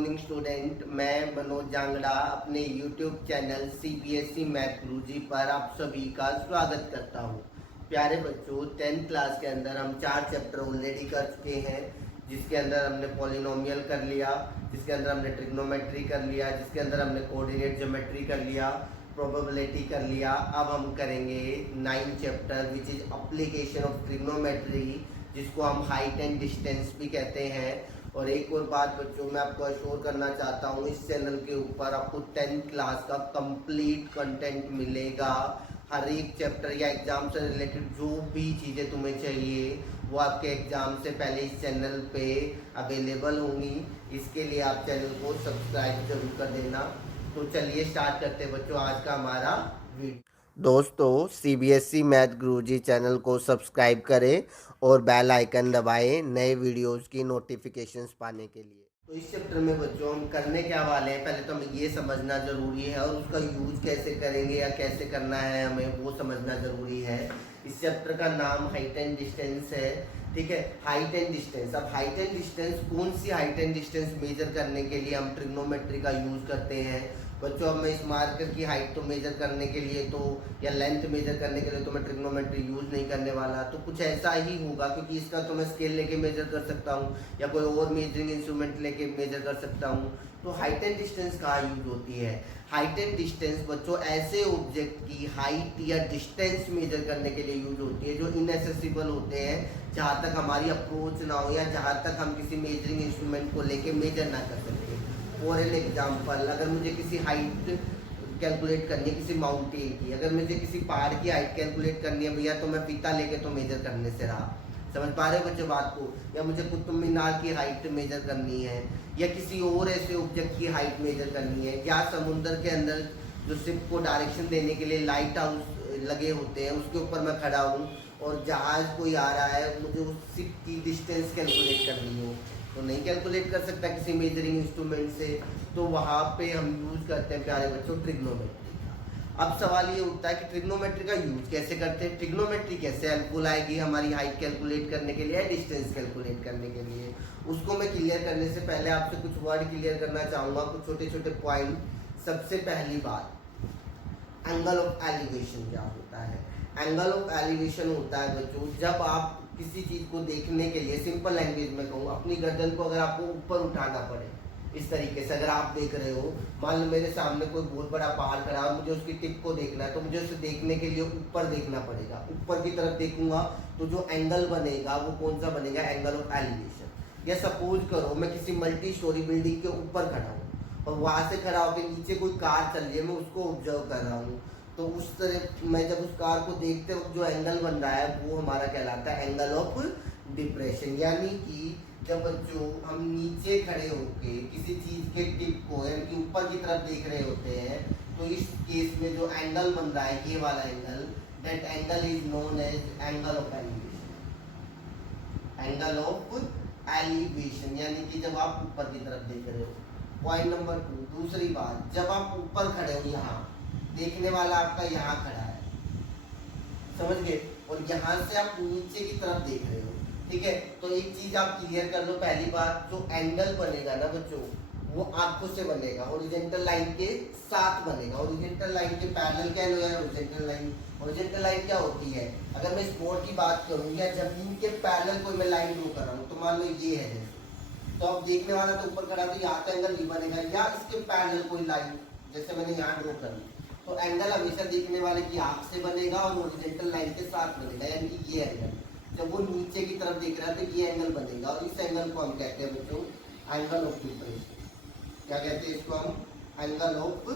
Morning student, मैं मनोज जांगड़ा अपने YouTube channel CBSE math गुरुजी पर आप सभी का स्वागत करता हूं। प्यारे बच्चों, 10th क्लास के अंदर हम 4 चैप्टर ऑलरेडी कर चुके हैं, जिसके अंदर हमने पॉलिनोमियल कर लिया, जिसके अंदर हमने ट्रिग्नोमेट्री कर लिया, जिसके अंदर हमने कोऑर्डिनेट ज्योमेट्री कर लिया, प्रोबेबिलिटी कर लिया। अब हम करेंगे 9th chapter which is application of trigonometry, जिसको हम हाइट एंड डिस्टेंस भी कहते हैं। और एक और बात बच्चों, मैं आपको अश्योर करना चाहता हूँ, इस चैनल के ऊपर आपको 10th क्लास का कंप्लीट कंटेंट मिलेगा। हर एक चैप्टर या एग्जाम से रिलेटेड जो भी चीज़ें तुम्हें चाहिए वो आपके एग्जाम से पहले इस चैनल पे अवेलेबल होंगी। इसके लिए आप चैनल को सब्सक्राइब जरूर कर देना। तो चलिए स्टार्ट करते हैं बच्चों आज का हमारा वीडियो। दोस्तों, सीबीएसई मैथ गुरुजी चैनल को सब्सक्राइब करें और बेल आइकन दबाएं नए वीडियोस की नोटिफिकेशंस पाने के लिए। तो इस चैप्टर में बच्चों हम करने क्या वाले हैं, पहले तो हमें ये समझना ज़रूरी है, और उसका यूज कैसे करेंगे या कैसे करना है हमें वो समझना ज़रूरी है। इस चैप्टर का नाम हाइट एंड डिस्टेंस है, ठीक है। Height and distance. अब हाइट एंड डिस्टेंस, कौन सी हाइट एंड डिस्टेंस मेजर करने के लिए हम ट्रिग्नोमेट्री का यूज़ करते हैं बच्चों। अब मैं इस मार्कर की हाइट तो मेजर करने के लिए तो या लेंथ मेजर करने के लिए तो मैं ट्रिग्नोमेट्री यूज़ नहीं करने वाला, तो कुछ ऐसा ही होगा, क्योंकि इसका तो मैं स्केल लेके मेजर कर सकता हूँ या कोई और मेजरिंग इंस्ट्रूमेंट लेके मेजर कर सकता हूँ। तो हाइट एंड डिस्टेंस कहाँ यूज होती है? हाइट एंड डिस्टेंस बच्चों ऐसे ऑब्जेक्ट की हाइट या डिस्टेंस मेजर करने के लिए यूज होती है जो इनएसेसिबल होते हैं, जहाँ तक हमारी अप्रोच ना हो या जहाँ तक हम किसी मेजरिंग इंस्ट्रूमेंट को लेके मेजर ना कर सकें। फॉर एन एग्जाम्पल, अगर मुझे किसी हाइट कैलकुलेट करनी है किसी माउंटेन की, अगर मुझे किसी पहाड़ की हाइट कैलकुलेट करनी है भैया, तो मैं फीता लेके तो मेजर करने से रहा। समझ पा रहे हो बच्चों बात को? या मुझे कुतुब मीनार की हाइट मेजर करनी है या किसी और ऐसे ऑब्जेक्ट की हाइट मेजर करनी है, या समुद्र के अंदर जो शिप को डायरेक्शन देने के लिए लाइट हाउस लगे होते हैं उसके ऊपर मैं खड़ा हूँ और जहाज कोई आ रहा है, मुझे उस शिप की डिस्टेंस कैलकुलेट करनी हो तो नहीं कैलकुलेट कर सकता किसी मेजरिंग इंस्ट्रूमेंट से, तो वहाँ पे हम यूज करते हैं प्यारे बच्चों ट्रिग्नोमेट्री का। अब सवाल ये उठता है कि ट्रिग्नोमेट्री का यूज कैसे करते हैं, ट्रिग्नोमेट्री कैसे हेल्पफुल आएगी हमारी हाइट कैलकुलेट करने के लिए, डिस्टेंस कैलकुलेट करने के लिए। उसको मैं क्लियर करने से पहले आपसे कुछ वर्ड क्लियर करना चाहूँगा, कुछ छोटे छोटे पॉइंट। सबसे पहली बात, एंगल ऑफ एलिवेशन क्या होता है? एंगल ऑफ एलिवेशन होता है बच्चों जब आप किसी चीज को देखने के लिए, सिंपल लैंग्वेज में कहूँ, अपनी गर्दन को अगर आपको ऊपर उठाना पड़े इस तरीके से, अगर आप देख रहे हो, मान लो मेरे सामने कोई बहुत बड़ा पहाड़ खड़ा है, मुझे उसकी टिप को देखना है, तो मुझे उसे देखने के लिए ऊपर देखना पड़ेगा। ऊपर की तरफ देखूंगा तो जो एंगल बनेगा वो कौन सा बनेगा? Angle of elevation. या सपोज करो मैं किसी मल्टी स्टोरी बिल्डिंग के ऊपर खड़ा हूँ और वहां से खड़ा होकर नीचे कोई कार चल रही है, मैं उसको ऑब्जर्व कर रहा हूँ, तो उस तरह मैं जब उस कार को देखते वक्त जो एंगल बन रहा है वो हमारा कहलाता है एंगल ऑफ डिप्रेशन। यानी कि जब बच्चों हम नीचे खड़े होके किसी चीज के टिप को यानी कि ऊपर की तरफ देख रहे होते हैं, तो इस केस में जो एंगल बन रहा है, ये वाला angle, that angle is known as angle of elevation. Angle of elevation यानी कि जब आप ऊपर की तरफ देख रहे हो। पॉइंट नंबर 2, दूसरी बात, जब आप ऊपर खड़े हो, यहाँ देखने वाला आपका यहाँ खड़ा है, समझ गए, और यहाँ से आप नीचे की तरफ देख रहे हो, ठीक है। तो एक चीज आप क्लियर कर लो, पहली बात, जो एंगल बनेगा ना बच्चों वो आंखों से बनेगा, हॉरिजॉन्टल लाइन के साथ बनेगा। हॉरिजॉन्टल लाइन के पैरेलल कह लो या हॉरिजॉन्टल लाइन। हॉरिजॉन्टल लाइन क्या होती है? अगर मैं स्पोर्ट की बात करूँ या जमीन के पैरेलल कोई मैं लाइन ड्रॉ कर रहा हूँ, तो मान लो ये है जैसे, तो अब देखने वाला तो ऊपर खड़ा, तो यहाँ का एंगल नहीं बनेगा, या इसके पैरेलल कोई लाइन जैसे मैंने यहाँ ड्रॉ कर ली, तो एंगल हमेशा देखने वाले की आंख से बनेगा और हॉरिजॉन्टल लाइन के साथ बनेगा। यानी कि ये एंगल जब वो नीचे की तरफ देख रहा है तो ये एंगल बनेगा, और इस एंगल को हम कहते हैं बच्चों एंगल ऑफ डिप्रेशन। क्या कहते हैं इसको हम? Angle of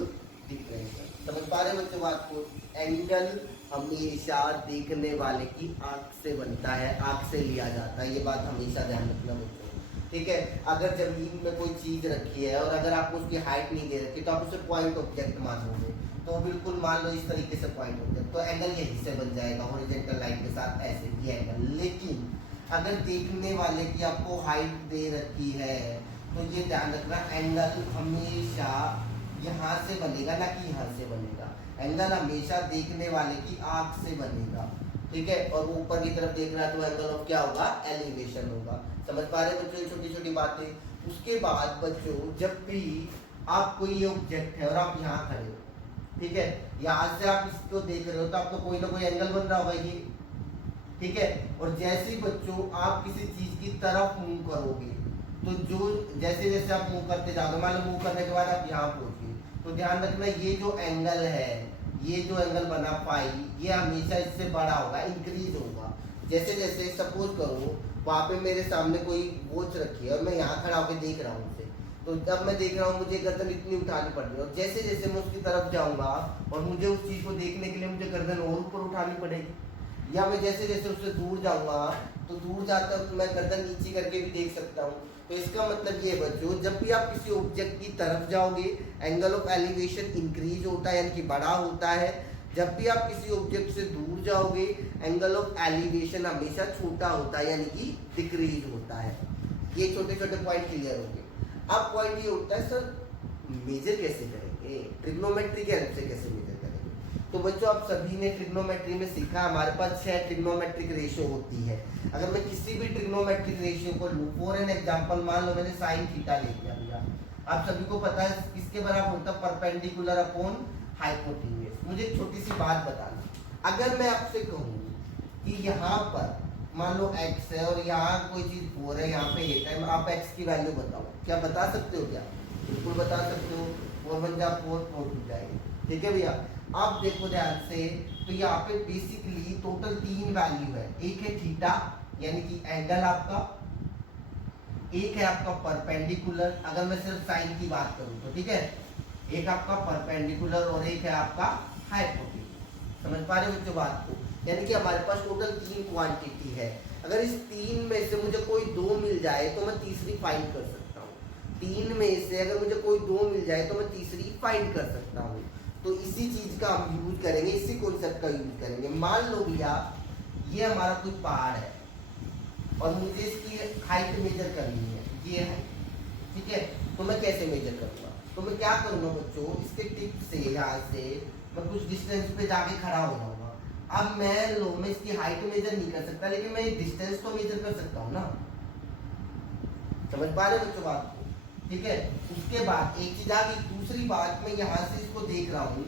depression. समझ पा रहे बच्चों बात को? एंगल हमेशा देखने वाले की आंख से बनता है, आंख से लिया जाता है, ये बात हमेशा ध्यान रखना बच्चों, ठीक है। अगर जमीन में कोई चीज रखी है और अगर आपको उसकी हाइट नहीं दे रखी तो आप उसे पॉइंट ऑब्जेक्ट मानोगे, तो बिल्कुल मान लो इस तरीके से पॉइंट ऑब्जेक्ट, तो एंगल यही से बन जाएगा हॉरिजॉन्टल लाइन के साथ, ऐसे ये एंगल। लेकिन अगर देखने वाले की आपको हाइट दे रखी है तो ये ध्यान रखना, एंगल हमेशा यहाँ से बनेगा ना कि यहाँ से बनेगा। एंगल हमेशा देखने वाले की आंख से बनेगा, ठीक है। और वो ऊपर की तरफ देख रहा है तो एंगल ऑफ क्या होगा? एलिवेशन होगा। समझ पा रहे बच्चों छोटी छोटी बातें? उसके बाद बच्चों जब भी आप कोई ये ऑब्जेक्ट है और आप यहाँ खड़े हो, ठीक है, यहाँ से आप इसको देख रहे हो तो आपको कोई ना कोई एंगल बन रहा होगा ये, ठीक है। और जैसे ही बच्चों आप किसी चीज की तरफ मूव करोगे तो जो जैसे जैसे आप मूव करते जाओगे, मान लो मूव करने के बाद आप यहाँ पहुंच गए, तो ध्यान रखना ये जो एंगल है, ये जो एंगल बना पाई, ये हमेशा इससे बड़ा होगा, इंक्रीज होगा। जैसे जैसे सपोज करो वहां पे मेरे सामने कोई वॉच रखी है और मैं यहाँ खड़ा होकर देख रहा हूँ उसे, तो जब मैं देख रहा हूँ मुझे गर्दन इतनी उठानी पड़ रही है, और जैसे जैसे मैं उसकी तरफ जाऊंगा और मुझे उस चीज को देखने के लिए मुझे गर्दन और ऊपर उठानी पड़ेगी, या मैं जैसे जैसे उससे दूर जाऊंगा तो दूर जाता हूँ तो मैं गर्दन नीचे करके भी देख सकता हूँ। तो इसका मतलब ये बच्चों, जब भी आप किसी ऑब्जेक्ट की तरफ जाओगे एंगल ऑफ एलिवेशन इंक्रीज होता है, यानी कि बड़ा होता है। जब भी आप किसी ऑब्जेक्ट से दूर जाओगे एंगल ऑफ एलिवेशन हमेशा छोटा होता है, यानी कि डिक्रीज होता है। ये छोटे छोटे पॉइंट क्लियर हो गए। अब पॉइंट ये होता है सर मेजर कैसे करेंगे, ट्रिग्नोमेट्री के हेल्प से कैसे मेजर करेंगे। तो बच्चों आप सभी ने ट्रिग्नोमेट्री में सीखा, हमारे पास 6 ट्रिग्नोमेट्रिक रेशियो होती है। अगर मैं किसी भी ट्रिग्नोमेट्रिक रेशियो को लूँ, फॉर एन एग्जांपल मान लो मैंने साइन थीटा ले लिया भैया, आप सभी को पता है किसके बराबर होता है, परपेंडिकुलर अपॉन हाइपोटेन्यूज। मुझे एक छोटी सी बात बताना, अगर मैं आपसे कहूँ कि यहाँ पर मान लो x है और यहाँ कोई चीज 4 है, यहाँ पे 8 है, आप x की वैल्यू बताओ, क्या बता सकते हो क्या? बिल्कुल बता सकते हो। 4 बन जा 4 4 टू जाएगी, ठीक है भैया। आप देखो ध्यान से, तो यहाँ पे बेसिकली टोटल 3 वैल्यू है। एक है थीटा यानी कि एंगल आपका, एक है आपका परपेंडिकुलर, अगर मैं सिर्फ साइन की बात करूँ तो, ठीक है, एक आपका परपेंडिकुलर और एक है आपका हाइपोटेन्यूज। समझ पा रहे हो बच्चों बात को? यानी कि हमारे पास टोटल 3 क्वांटिटी है। अगर इस 3 में से मुझे कोई 2 मिल जाए तो मैं तीसरी फाइंड कर सकता हूँ। 3 में से अगर मुझे कोई 2 मिल जाए तो मैं तीसरी फाइंड कर सकता हूँ। तो इसी चीज का हम यूज करेंगे, इसी कॉन्सेप्ट का यूज करेंगे। मान लो भैया ये हमारा कोई पहाड़ है और मुझे इसकी हाइट मेजर करनी है, ये है, ठीक है। तो मैं कैसे मेजर करूँगा? तो मैं क्या करूँगा बच्चों, इसके टिप से यहाँ से मैं कुछ डिस्टेंस पे जाके खड़ा हो जाऊँगा। अब मैं इसकी हाइट मेजर नहीं कर सकता, लेकिन मैं डिस्टेंस तो मेजर कर सकता हूँ ना। समझ पा रहे हो बच्चों बात को? ठीक है। उसके बाद एक चीज आ गई, दूसरी बात, मैं यहाँ से इसको देख रहा हूँ,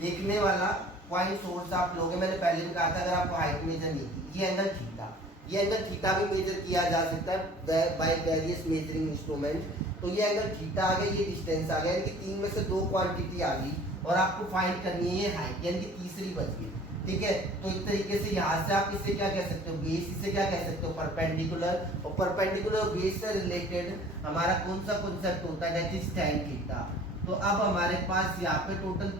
देखने वाला पॉइंट सोर्स आप लोगे, मैंने पहले भी कहा था अगर आपको हाइट मेजर नहीं की, ये एंगल थीटा, ये एंगल थीटा भी मेजर किया जा सकता है बाय वेरियस मेजरिंग इंस्ट्रूमेंट। तो ये एंगल थीटा आ गया, ये डिस्टेंस आ गया, यानी कि 3 में से 2 क्वांटिटी आ गई और आपको फाइंड करनी है ये हाइट, यानी कि तीसरी बच गई, ठीक है। तो इस तरीके से यहाँ से आप इसे क्या कह सकते हो, बेस, इसे क्या कह सकते हो, परपेंडिकुलर। और परपेंडिकुलर बेस से रिलेटेड हमारा कौन सा कॉन्सेप्ट होता है, दैट इज टैन थीटा। तो अब हमारे पास यहाँ पे टोटल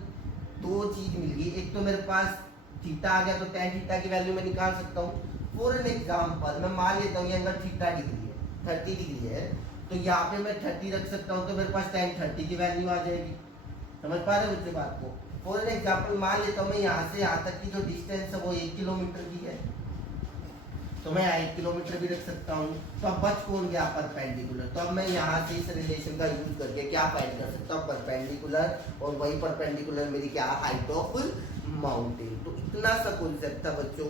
2 चीज मिल गई। एक तो मेरे पास थीटा आ गया, तो टैन थीटा की वैल्यू मैं निकाल सकता हूँ। फॉर एन एग्जाम्पल मैं मान लेता हूँ ये एंगल थीटा डिग्री है, 30 डिग्री है, तो यहाँ पे मैं 30 रख सकता हूँ, तो मेरे पास टैन 30 की वैल्यू आ जाएगी। समझ पा रहे हो बच्चे बात को? फॉर एन एग्जाम्पल मान लेता हूँ मैं यहाँ से यहाँ तक की जो डिस्टेंस है वो 1 किलोमीटर की है, तो मैं 1 किलोमीटर भी रख सकता हूँ। तो अब बच कौन गया, परपेंडिकुलर। तो अब मैं यहाँ से इस रिलेशन का यूज करके क्या फाइंड कर सकता हूँ, परपेंडिकुलर, और वही परपेंडिकुलर मेरी क्या, हाइट ऑफ माउंटेन। तो इतना सा कॉन्सेप्ट था बच्चों,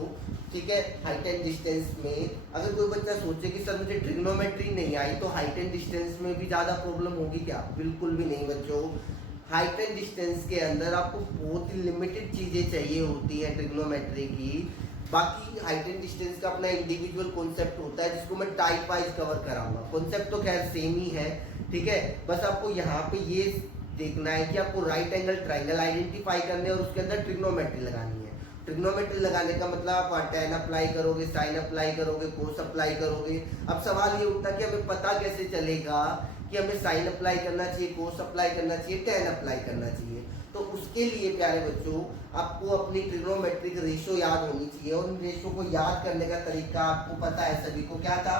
ठीक है। हाइट एंड डिस्टेंस में अगर कोई बच्चा सोचे कि सर मुझे ट्रिग्नोमेट्री नहीं आई तो हाइट एंड डिस्टेंस में भी ज्यादा प्रॉब्लम होगी क्या, बिल्कुल भी नहीं बच्चों। हाइट एंड डिस्टेंस के अंदर आपको बहुत ही लिमिटेड चीजें चाहिए होती है ट्रिग्नोमेट्री की। बाकी हाइट एंड डिस्टेंस का अपना इंडिविजुअल कॉन्सेप्ट होता है, जिसको मैं टाइप वाइज कवर कराऊंगा। कॉन्सेप्ट तो खैर सेम ही है, ठीक है। बस आपको यहाँ पे ये देखना है कि आपको राइट एंगल ट्राइंगल आइडेंटिफाई करने और उसके अंदर ट्रिग्नोमेट्री लगानी है। ट्रिग्नोमेट्री लगाने का मतलब आप टैन अप्लाई करोगे, साइन अप्लाई करोगे, कोस अप्लाई करोगे। अब सवाल ये उठता है कि हमें पता कैसे चलेगा कि हमें साइन अप्लाई करना चाहिए, कोस अप्लाई करना चाहिए, टैन अप्लाई करना चाहिए। तो उसके लिए प्यारे बच्चों आपको अपनी ट्रिग्नोमेट्रिक रेशियो याद होनी चाहिए, और उन रेशियो को याद करने का तरीका आपको पता है सभी को, क्या था,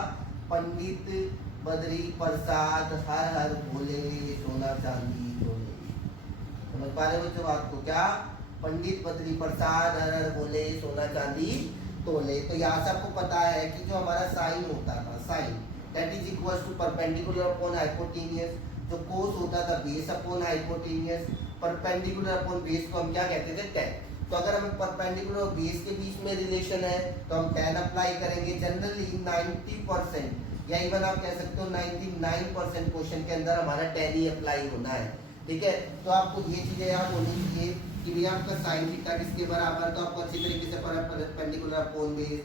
पंडित बद्री प्रसाद हर हर भोले सोना चांदी तोले। समझ पा रहे बच्चों बात को? क्या, पंडित बद्री प्रसाद हर हर भोले सोना चांदी तोले। तो यहाँ से आपको पता है कि जो हमारा साइन होता था, sine that is equal to perpendicular upon hypotenuse, जो कोस होता था base upon hypotenuse, perpendicular upon base को हम क्या कहते थे, टैन। तो अगर हम परपेंडिकुलर और बेस के बीच में रिलेशन है तो हम tan अप्लाई करेंगे। जनरली 90% या इवन आप कह सकते हो 99% क्वेश्चन के अंदर हमारा tan ही अप्लाई होना है। ठीक है, तो आपको ये चीजें याद होनी चाहिए कि भैया आपका साइन थीटा किसके बराबर, तो आपको अच्छी तरीके से परपेंडिकुलर अपॉन बेस।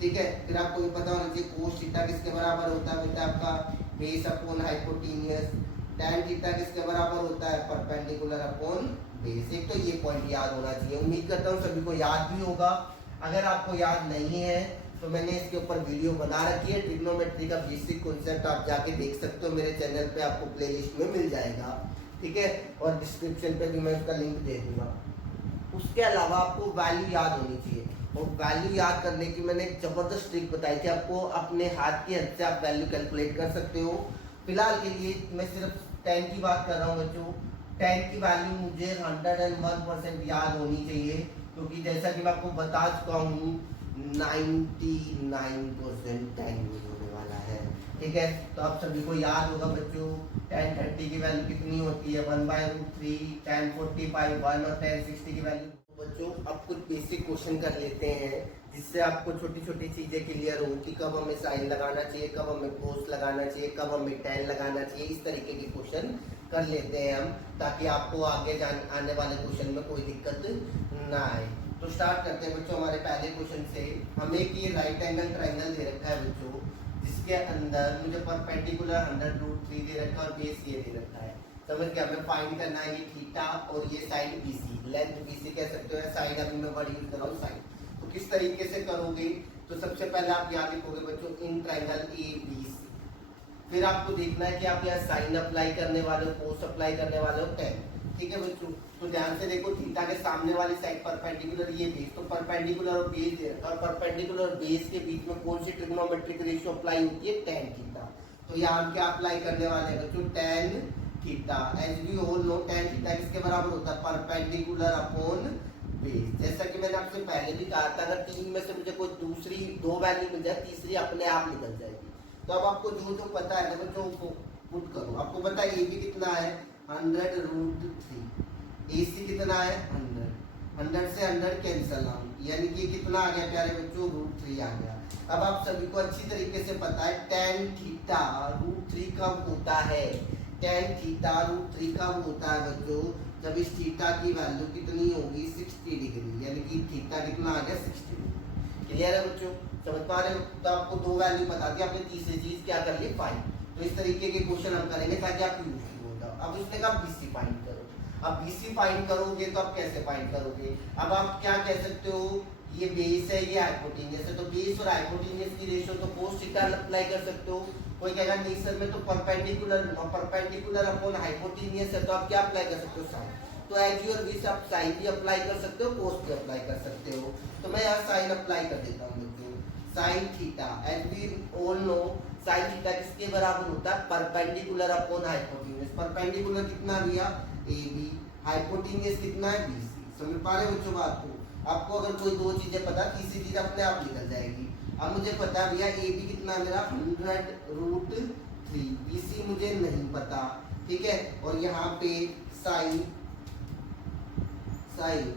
ठीक है, फिर आपको ये पता होना चाहिए कोस थीटा किसके बराबर होता है बेटा आपका base upon hypotenuse. tan theta किसके बराबर होता है परपेंडिकुलर अपॉन बेस। एक तो ये पॉइंट याद होना चाहिए, उम्मीद करता हूँ सभी को याद भी होगा। अगर आपको याद नहीं है तो मैंने इसके ऊपर वीडियो बना रखी है, ट्रिग्नोमेट्री का बेसिक कॉन्सेप्ट आप जाके देख सकते हो, मेरे चैनल पे आपको प्लेलिस्ट में मिल जाएगा। ठीक है, और डिस्क्रिप्शन पे भी मैं उसका लिंक दे दूंगा। उसके अलावा आपको वैल्यू याद होनी चाहिए, और वैल्यू याद करने की मैंने एक जबरदस्त ट्रिक बताई थी आपको, अपने हाथ की हद से आप वैल्यू कैलकुलेट कर सकते हो। फिलहाल के लिए मैं सिर्फ 10 की बात कर रहा हूँ बच्चों। 10 की वैल्यू मुझे 101% याद होनी चाहिए, क्योंकि जैसा कि मैं आपको बता चुका हूँ 99% 10 यूज होने वाला है। ठीक है, तो आप सभी को याद होगा बच्चों tan 30 की वैल्यू कितनी होती है 1/√3, tan 45 1 और tan 60 की वैल्यू। बच्चों अब कुछ बेसिक क्वेश्चन कर लेते हैं जिससे आपको छोटी छोटी चीजें क्लियर हो कि कब हमें साइन लगाना चाहिए, कब हमें कोस लगाना चाहिए, कब हमें tan लगाना चाहिए। इस तरीके के क्वेश्चन कर लेते हैं हम, ताकि आपको आगे आने वाले क्वेश्चन में कोई दिक्कत ना आए। तो स्टार्ट करते हैं बच्चों हमारे पहले क्वेश्चन से। हमें कि राइट एंगल ट्राइंगल दे रखा है बच्चों, जिसके अंदर मुझे परपेंडिकुलर 100√3 दे रखा है और बेस ये दे रखा है। समझ गया, हमें फाइंड करना है ये थीटा और ये साइड BC, लेंथ BC कह सकते हो, साइड अभी मैं वर्ड यूज कर रहा हूँ साइड। तो किस तरीके से करोगे, तो सबसे पहले आप यहाँ लिखोगे बच्चों इन ट्राइंगल ABC। फिर आपको देखना है कि आप यहाँ साइन अप्लाई करने वाले हो, कोस अप्लाई करने वाले हो, tan। ठीक है बच्चों, तो ध्यान से देखो थीटा के सामने वाली साइड परपेंडिकुलर ये बेस, तो परपेंडिकुलर और बेस दे रखा है, और परपेंडिकुलर और बेस के बीच में कौन सी ट्रिग्नोमेट्रिक रेशियो अप्लाई होती है tan थीटा। तो यहाँ हम क्या अप्लाई करने वाले हैं बच्चों tan theta. As we all know tan theta किसके बराबर होता है परपेंडिकुलर अपॉन बेस। जैसा कि मैंने आपसे पहले भी कहा था, अगर तीन में से मुझे कोई दूसरी दो वैल्यू मिल जाए, तीसरी अपने आप निकल जाएगी। तो अब आपको जो जो पता है ना बच्चों को पुट करो। आपको पता है ये भी कितना है 100√3, AC कितना है 100, 100 से 100 कैंसल आउट, यानी कि कितना आ गया प्यारे बच्चों √3 आ गया। अब आप सभी को अच्छी तरीके से पता है tan थीटा √3 कब होता है, tan थीटा √3 कब होता है बच्चों, जब इस थीटा की वैल्यू कितनी होगी 60 डिग्री, यानी कि थीटा कितना आ गया 60 डिग्री। क्लियर है बच्चों, समझ पा रहे हो। तो आपको दो वैल्यू बता दी, आपने तीसरी चीज क्या कर ली फाइंड। तो इस तरीके के क्वेश्चन हम करेंगे ताकि आप यूजफुल हो जाओ। अब उसने कहा BC फाइंड करो। अब BC फाइंड करोगे तो आप कैसे फाइंड करोगे, अब आप क्या कह सकते हो ये बेस है ये हाइपोटेन्यूज है, तो बेस और हाइपोटेन्यूज की रेशियो तो कोस थीटा अप्लाई कर सकते हो। कोई कहेगा नहीं सर मैं तो परपेंडिकुलर अपॉन हाइपोटेन्यूज है, तो आप क्या अप्लाई कर सकते हो साइन। तो एज यू और बीस आप साइन भी अप्लाई कर सकते हो, कोस भी अप्लाई कर सकते हो। तो मैं यहाँ साइन अप्लाई कर देता हूँ बच्चों, sine theta as we all know sine theta किसके बराबर होता है परपेंडिकुलर अपॉन हाइपोटेन्यूज। परपेंडिकुलर कितना भैया AB, हाइपोटेन्यूज कितना है BC। समझ पा रहे हो बच्चों बात को। आपको अगर कोई दो चीजें पता, तीसरी चीज अपने आप निकल जाएगी। अब मुझे पता भैया AB कितना मेरा 100√3, BC मुझे नहीं पता। ठीक है, और यहाँ पे साइन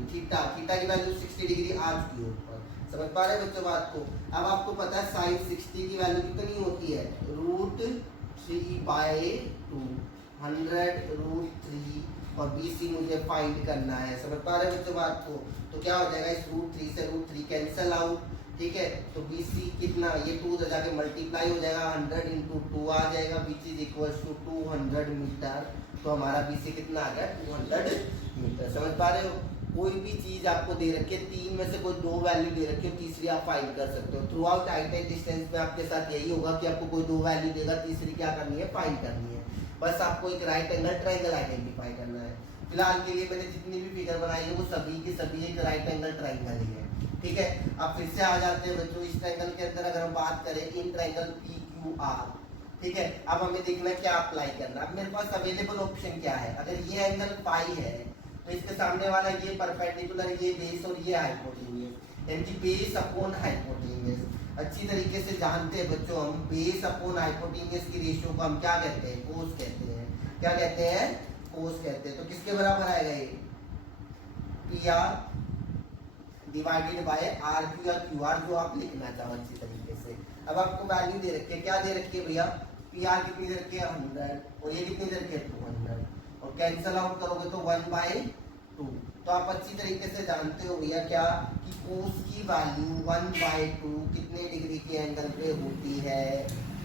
थीटा की वैल्यू 60 डिग्री आ चुकी है ऊपर। समझ पा रहे बच्चों बात को। अब आपको पता है साइन 60 की वैल्यू कितनी होती है √3/2, 100√3, और BC मुझे फाइंड करना है। समझ पा रहे बच्चों बात को। तो क्या हो जाएगा इस √3 से √3 कैंसल आउट। ठीक है, तो BC कितना, ये 2 से जाके मल्टीप्लाई हो जाएगा, 100 × 2 आ जाएगा, which is equal to 200 metre. तो हमारा BC कितना आ गया 200 मीटर। समझ पा रहे हो। कोई भी चीज आपको दे रखी है, तीन में से कोई दो वैल्यू दे रखी है, तीसरी आप फाइंड कर सकते हो। Through out height and distance में आपके साथ यही होगा कि आपको कोई दो वैल्यू देगा, तीसरी क्या करनी है फाइंड करनी है। बस आपको एक राइट एंगल ट्राइंगल आइडेंटिफाई करना है। फिलहाल के लिए मैंने जितनी भी फिगर बनाई है वो सभी की सभी एक राइट एंगल ट्राइंगल ही है। ठीक है, अब फिर से आ जाते हैं बच्चों इस ट्राइंगल के अंदर। अगर हम बात करें इन ट्राइंगल PQR, ठीक है, अब हमें देखना है क्या अप्लाई करना। अब मेरे पास अवेलेबल ऑप्शन क्या है, अगर ये एंगल पाई है तो इसके सामने वाला ये परपेंडिकुलर, ये बेस और ये हाइपोटेन्यूज, यानी कि बेस अपॉन हाइपोटेन्यूज। अच्छी तरीके से जानते हैं बच्चों हम बेस अपॉन हाइपोटेन्यूज की रेशियो को हम क्या कहते हैं कोस कहते हैं। क्या कहते हैं कोस कहते हैं। तो किसके बराबर आएगा ये PR divided by R Q या क्यू आर, जो आप लिखना चाहो अच्छी तरीके से। अब आपको वैल्यू दे रखी है, क्या दे रखी है भैया, पी आर कितनी दे रखी है 100 और ये कितनी दे रखी है 200 और कैंसिल आउट करोगे तो 1/2। तो आप अच्छी तरीके से जानते हो भैया क्या कि कोस की वैल्यू 1/2 कितने डिग्री के एंगल पे होती है,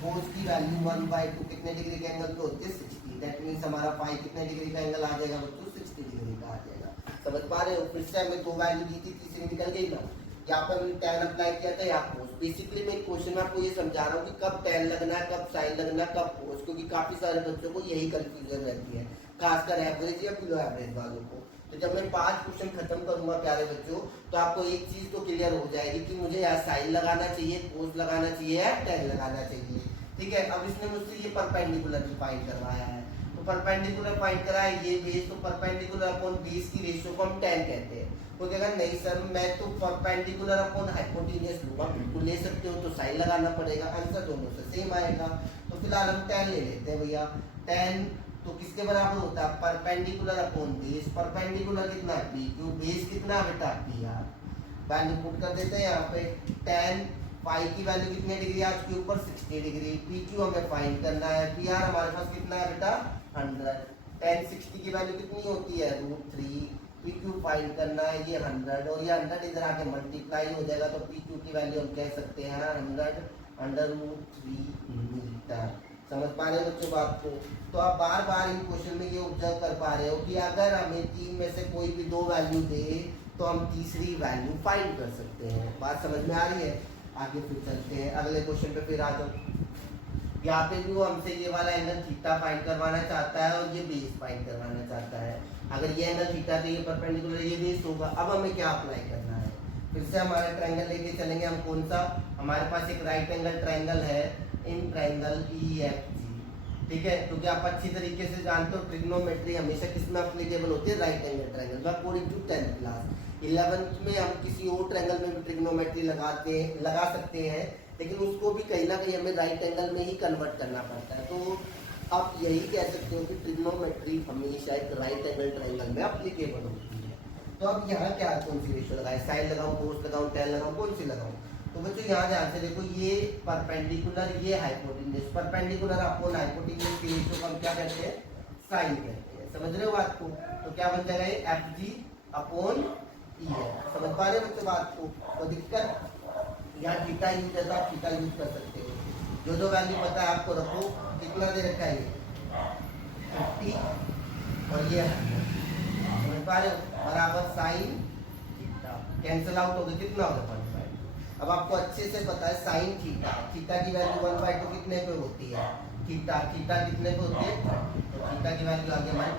कोस की वैल्यू 1/2 कितने डिग्री के एंगल पे होती है 60। दैट मींस हमारा फाई कितने डिग्री का एंगल आ जाएगा बच्चों 60 डिग्री का आ जाएगा। समझ पा रहे हो, फिर से हमें दो वैल्यू दी थी, तीसरी निकल गई ना, यहाँ पर मैंने tan अप्लाई किया था, यहाँ कोस। बेसिकली मैं क्वेश्चन में आपको ये समझा रहा हूँ कि कब tan लगना है, कब साइन लगना है, कब कोस, क्योंकि काफी सारे बच्चों को यही कंफ्यूजन रहती है, खासकर एवरेज या बिलो एवरेज वालों को। तो जब मैं 5 क्वेश्चन खत्म करूंगा प्यारे बच्चों, तो आपको एक चीज तो क्लियर हो जाएगी कि मुझे यहाँ साइन लगाना चाहिए, कोस लगाना चाहिए या tan लगाना चाहिए। ठीक है, अब इसने मुझसे ये परपेंडिकुलर फाइंड करवाया है, तो परपेंडिकुलर फाइंड करा है ये बेस, तो परपेंडिकुलर अपॉन बेस की रेशियो को हम tan कहते हैं। तो कहेगा नहीं सर मैं तो परपेंडिकुलर अपॉन हाइपोटेन्यूज लूंगा, बिल्कुल ले सकते हो, तो साइन लगाना पड़ेगा, आंसर दोनों से सेम आएगा। तो फिलहाल हम tan ले लेते हैं भैया। tan तो किसके बराबर होता है, परपेंडिकुलर अपॉन बेस, परपेंडिकुलर कितना है पी क्यू, बेस कितना बेटा पी आर। वैल्यू पुट कर देते हैं यहाँ पे, tan फाई की वैल्यू कितने डिग्री आज के ऊपर 60 डिग्री, पी क्यू हमें फाइंड करना है, पी आर हमारे पास कितना है बेटा 100। tan 60 की वैल्यू कितनी होती है √3, पी क्यू फाइंड करना है ये 100 और ये 100 इधर आके मल्टीप्लाई हो जाएगा, तो पी क्यू की वैल्यू हम कह सकते हैं 100/√3 मीटर। समझ पा रहे हो बच्चों बात को। तो आप बार बार इन क्वेश्चन में ये ऑब्जर्व कर पा रहे हो कि अगर हमें तीन में से कोई भी दो वैल्यू दे तो हम तीसरी वैल्यू फाइंड कर सकते हैं। बात समझ में आ रही है, आगे फिर चलते हैं अगले क्वेश्चन पे। फिर आ जाओ, यहाँ पे भी वो हमसे ये वाला एंगल थीटा फाइंड करवाना चाहता है और ये बेस फाइंड करवाना चाहता है। अगर ये एंगल थीटा तो ये परपेंडिकुलर ये बेस होगा। अब हमें क्या अप्लाई करना है, फिर से हमारा ट्रायंगल लेके चलेंगे हम। कौन सा, हमारे पास एक राइट एंगल ट्रायंगल है इन ट्रायंगल EFG। ठीक है, क्योंकि आप अच्छी तरीके से जानते हो ट्रिग्नोमेट्री हमेशा किसमें अप्लीकेबल होती है, राइट एंगल ट्रायंगल में। According to 10th class 11th में हम किसी और ट्रायंगल में भी ट्रिग्नोमेट्री लगा सकते हैं, लेकिन उसको भी कहीं ना कहीं हमें राइट एंगल में ही कन्वर्ट करना पड़ता है। तो आप यही कह सकते हो कि ट्रिग्नोमेट्री हमेशा एक राइट एंगल ट्रायंगल में अप्लीकेबल होती है। तो अब यहाँ क्या कौन सी रेशियो लगाए, साइन लगाऊं, कोस लगाऊं, tan लगाऊं, कौन सी लगाऊं। तो बच्चों यहाँ ध्यान से देखो, ये परपेंडिकुलर ये हाइपोटेन्यूज, परपेंडिकुलर अपॉन हाइपोटेन्यूज की रेशियो को हम क्या कहते हैं, साइन कहते हैं। समझ रहे हो बात को। तो क्या बन जाएगा ये FG/EF। समझ पा रहे हो बच्चों बात को। तो दिक्कत यहाँ थीटा यूज है तो आप थीटा यूज कर सकते हो, जो जो वैल्यू पता है आपको रखो। कितना दे रखा है ये 50 और ये 100। समझ पा रहे हो, बराबर साइन थीटा, कैंसिल आउट हो गया, कितना होगा 0.5। अब आपको अच्छे से पता है साइन थीटा, थीटा की वैल्यू 1/2 कितने पे होती है, थीटा कितने पे होती है, तो थीटा की वैल्यू आ गई हमारी।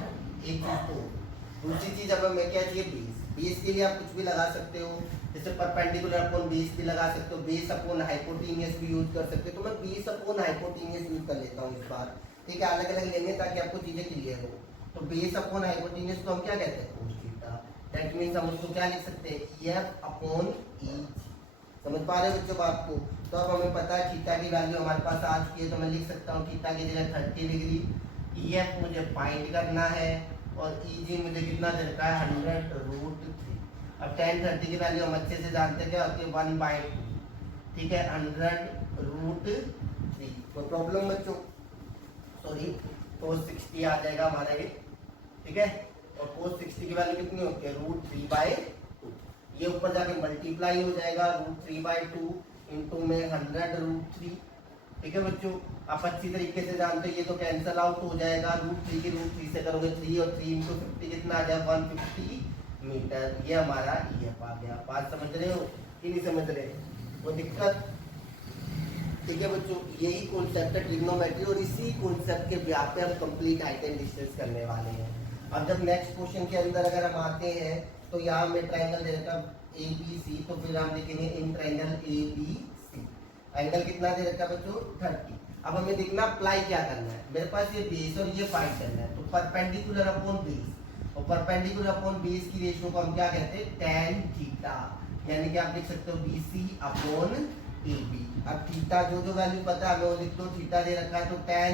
एक चीज तो दूसरी चीज अब हमें क्या चाहिए, बेस। बेस के लिए आप कुछ भी लगा सकते हो, जैसे परपेंडिकुलर अपॉन बेस भी लगा सकते हो, बेस अपॉन हाइपोटेन्यूज भी यूज कर सकते हो। तो मैं बेस अपॉन हाइपोटेन्यूज यूज कर लेता हूँ इस बार। ठीक है, अलग अलग लेंगे ताकि आपको चीजें क्लियर हो। तो बेस अपॉन हाइपोटेन्यूज को हम क्या कहते हैं, कोस थीटा। दैट मींस हम उसको क्या लिख सकते हैं, EF/EG। समझ पा रहे हो बच्चों बात को। तो अब हमें पता है थीटा की वैल्यू हमारे पास आ चुकी है, तो मैं लिख सकता हूँ थीटा की जगह 30 डिग्री। EF मुझे फाइंड करना है और EG मुझे कितना दे रखा है 100/√3। अब tan 30 की वैल्यू हम अच्छे से जानते हैं क्या होती है 1/2। ठीक है, 100/√3। कोई प्रॉब्लम बच्चों, सॉरी cos 60 आ जाएगा हमारा ये। ठीक है, और cos 60 की वैल्यू कितनी होती है √3/2। ये ऊपर जाके मल्टीप्लाई हो जाएगा √3/2 इंटू में 100/√3। ठीक है बच्चों, आप अच्छी तरीके से जानते हो ये तो कैंसल आउट हो जाएगा। √3 की √3 से करोगे 3 और 3 इंटू 50 कितना आ जाएगा 150 मीटर। ये हमारा EF आ गया। बात समझ रहे हो कि नहीं समझ रहे, वो दिक्कत। ठीक है बच्चों, यही कॉन्सेप्ट है ट्रिग्नोमेट्री और इसी कॉन्सेप्ट के ब्याह पे हम कंप्लीट हाइट एंड डिस्टेंस करने वाले हैं। अब जब नेक्स्ट क्वेश्चन के अंदर अगर हम आते हैं तो यहाँ में ट्रायंगल दे रखा ABC, तो फिर हम लिखेंगे इन ट्रायंगल ABC। एंगल कितना दे रखा है बच्चों 30। अब हमें देखना अप्लाई क्या करना है। मेरे पास ये बेस और ये फाइंड करना है, तो परपेंडिकुलर अपॉन बेस और परपेंडिकुलर अपॉन बेस की रेशियो को हम क्या कहते हैं, tan थीटा। यानी कि आप लिख सकते हो BC/AB। अब थीटा जो जो वैल्यू पता है हमें वो लिख दो। थीटा दे रखा है तो tan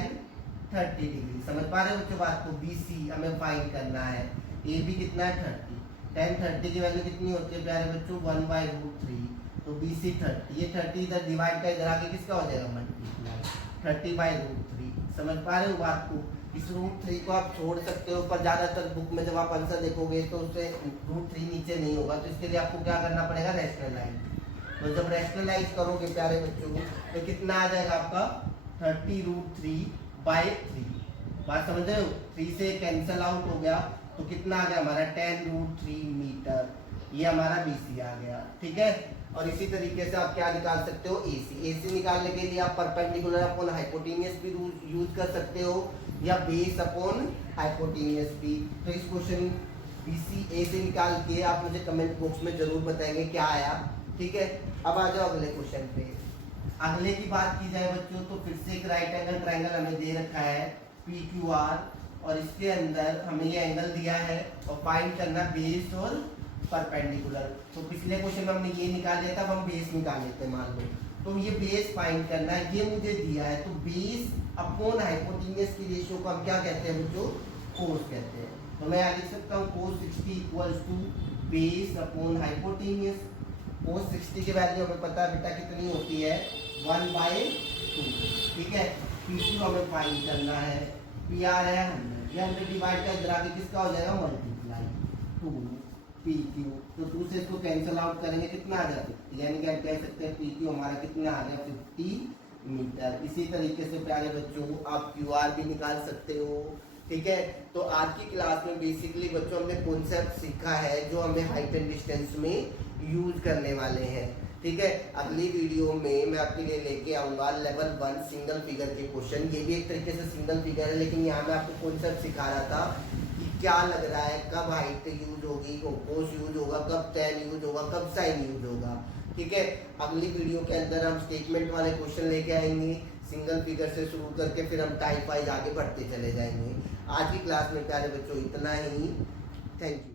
30 डिग्री। समझ पा रहे हो बच्चों बात को। BC हमें फाइंड करना है, AB कितना है 30। tan 30 की वैल्यू कितनी होती है प्यारे बच्चों 1/√3। तो BC 30, ये 30 इधर डिवाइड का इधर आके किसका हो जाएगा मल्टीप्लाई 30/√3। समझ पा रहे हो बात को। इस √3 को आप छोड़ सकते हो, पर ज्यादातर बुक में जब आप आंसर देखोगे तो उससे √3 नीचे नहीं होगा, तो इसके लिए आपको क्या करना पड़ेगा रैशनलाइज। तो जब रैशनलाइज करोगे प्यारे बच्चों तो कितना आ जाएगा आपका 30√3/3। बात समझ रहे हो, 3 से कैंसिल आउट हो गया तो कितना आ गया हमारा 10√3 मीटर, ये हमारा BC आ गया। ठीक है, और इसी तरीके से आप क्या निकाल सकते हो AC निकालने के लिए आप परपेंडिकुलर अपॉन हाइपोटेनियस भी यूज कर सकते हो या बेस अपॉन हाइपोटेनियस भी। तो इस क्वेश्चन BC AC निकाल के आप मुझे कमेंट बॉक्स में जरूर बताएंगे क्या आया। ठीक है, अब आ जाओ अगले क्वेश्चन पे। अगले की बात की जाए बच्चों तो फिर से एक राइट एंगल ट्रायंगल हमें दे रखा है PQR, और इसके अंदर हमें ये एंगल दिया है और फाइंड करना बेस और परपेंडिकुलर। तो पिछले क्वेश्चन में हमने ये निकाल लिया था, अब हम बेस निकाल लेते हैं मान लो। तो ये बेस फाइंड करना है, ये मुझे दिया है, तो बेस अपॉन हाइपोटेनियस की रेशियो को हम क्या कहते हैं बच्चों कोस कहते हैं। तो मैं यहाँ लिख सकता हूँ cos 60 equals to base upon hypotenuse. cos 60 की वैल्यू हमें पता है बेटा कितनी होती है 1/2। ठीक है, PQ हमें फाइंड करना है, PR है 100, ये 100 डिवाइड का इधर आके किसका हो जाएगा मल्टीप्लाई 2PQ। तो 2 से इसको कैंसिल आउट करेंगे कितना आ जाता है, यानी कि हम कह सकते हैं PQ हमारा कितना आ गया 50 मीटर। इसी तरीके से प्यारे बच्चों आप QR भी निकाल सकते हो। ठीक है, तो आज की क्लास में बेसिकली बच्चों हमने कॉन्सेप्ट सीखा है जो हमें हाइट एंड डिस्टेंस में यूज करने वाले हैं। ठीक है, अगली वीडियो में मैं आपके लिए लेके आऊंगा लेवल 1 सिंगल फिगर के क्वेश्चन। ये भी एक तरीके से सिंगल फिगर है, लेकिन यहाँ मैं आपको कॉन्सेप्ट सिखा रहा था कि क्या लग रहा है, कब हाइट यूज होगी, कोस यूज होगा, कब tan यूज होगा, कब साइन यूज होगा। ठीक है, अगली वीडियो के अंदर हम स्टेटमेंट वाले क्वेश्चन लेके आएंगे, सिंगल फिगर से शुरू करके फिर हम टाइप वाइज आगे बढ़ते चले जाएंगे। आज की क्लास में प्यारे बच्चों इतना ही। Thank you.